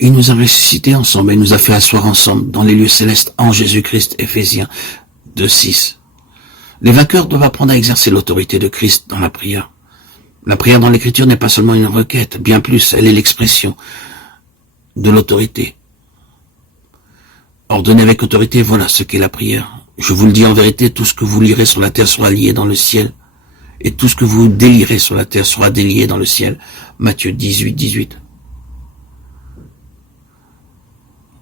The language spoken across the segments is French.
Il nous a ressuscités ensemble et nous a fait asseoir ensemble dans les lieux célestes en Jésus-Christ, Éphésiens 2:6. Les vainqueurs doivent apprendre à exercer l'autorité de Christ dans la prière. La prière dans l'Écriture n'est pas seulement une requête, bien plus, elle est l'expression de l'autorité. Ordonner avec autorité, voilà ce qu'est la prière. Je vous le dis en vérité, tout ce que vous lirez sur la terre sera lié dans le ciel, et tout ce que vous délirez sur la terre sera délié dans le ciel. Matthieu 18:18.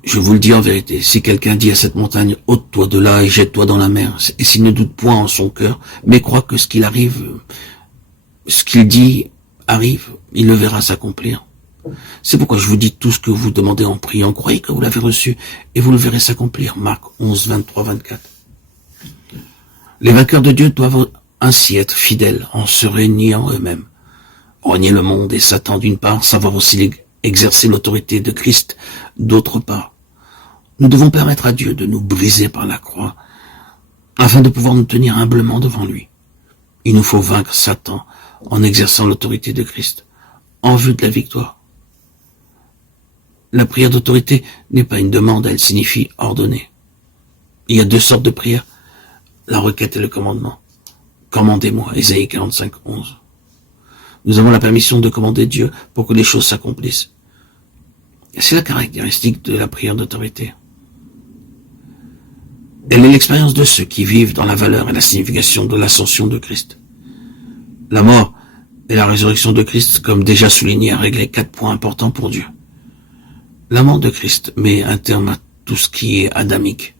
Je vous le dis en vérité, si quelqu'un dit à cette montagne, ôte-toi de là et jette-toi dans la mer, et s'il ne doute point en son cœur, mais croit que ce qu'il dit arrive, il le verra s'accomplir. C'est pourquoi je vous dis tout ce que vous demandez en priant, croyez que vous l'avez reçu, et vous le verrez s'accomplir. Marc 11, 23, 24. Les vainqueurs de Dieu doivent ainsi être fidèles en se régnant eux-mêmes. Renier le monde et Satan d'une part, savoir aussi exercer l'autorité de Christ d'autre part. Nous devons permettre à Dieu de nous briser par la croix, afin de pouvoir nous tenir humblement devant lui. Il nous faut vaincre Satan en exerçant l'autorité de Christ, en vue de la victoire. La prière d'autorité n'est pas une demande, elle signifie ordonner. Il y a deux sortes de prières, la requête et le commandement. Commandez-moi, Ésaïe 45, 11. Nous avons la permission de commander Dieu pour que les choses s'accomplissent. C'est la caractéristique de la prière d'autorité. Elle est l'expérience de ceux qui vivent dans la valeur et la signification de l'ascension de Christ. La mort et la résurrection de Christ, comme déjà souligné, a réglé 4 points importants pour Dieu. La mort de Christ met un terme à tout ce qui est adamique.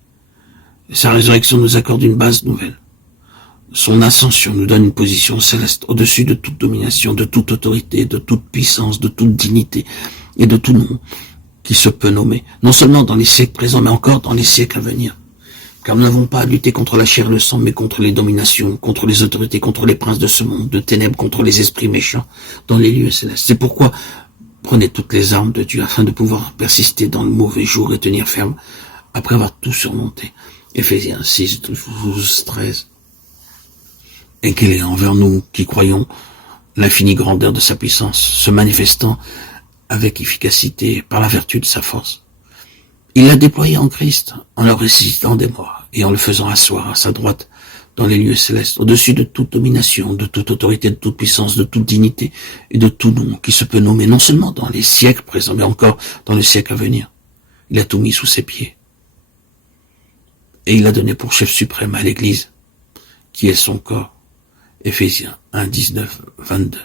Sa résurrection nous accorde une base nouvelle. Son ascension nous donne une position céleste au-dessus de toute domination, de toute autorité, de toute puissance, de toute dignité et de tout nom qui se peut nommer, non seulement dans les siècles présents, mais encore dans les siècles à venir. Car nous n'avons pas à lutter contre la chair et le sang, mais contre les dominations, contre les autorités, contre les princes de ce monde, de ténèbres, contre les esprits méchants dans les lieux célestes. C'est pourquoi prenez toutes les armes de Dieu afin de pouvoir persister dans le mauvais jour et tenir ferme après avoir tout surmonté. Éphésiens 6, 12, 13. Et quelle est envers nous qui croyons l'infinie grandeur de sa puissance, se manifestant avec efficacité par la vertu de sa force. Il l'a déployé en Christ, en le ressuscitant des morts et en le faisant asseoir à sa droite dans les lieux célestes, au-dessus de toute domination, de toute autorité, de toute puissance, de toute dignité et de tout nom qui se peut nommer, non seulement dans les siècles présents, mais encore dans les siècles à venir. Il a tout mis sous ses pieds. Et il a donné pour chef suprême à l'Église, qui est son corps. Éphésiens 1, 19, 22.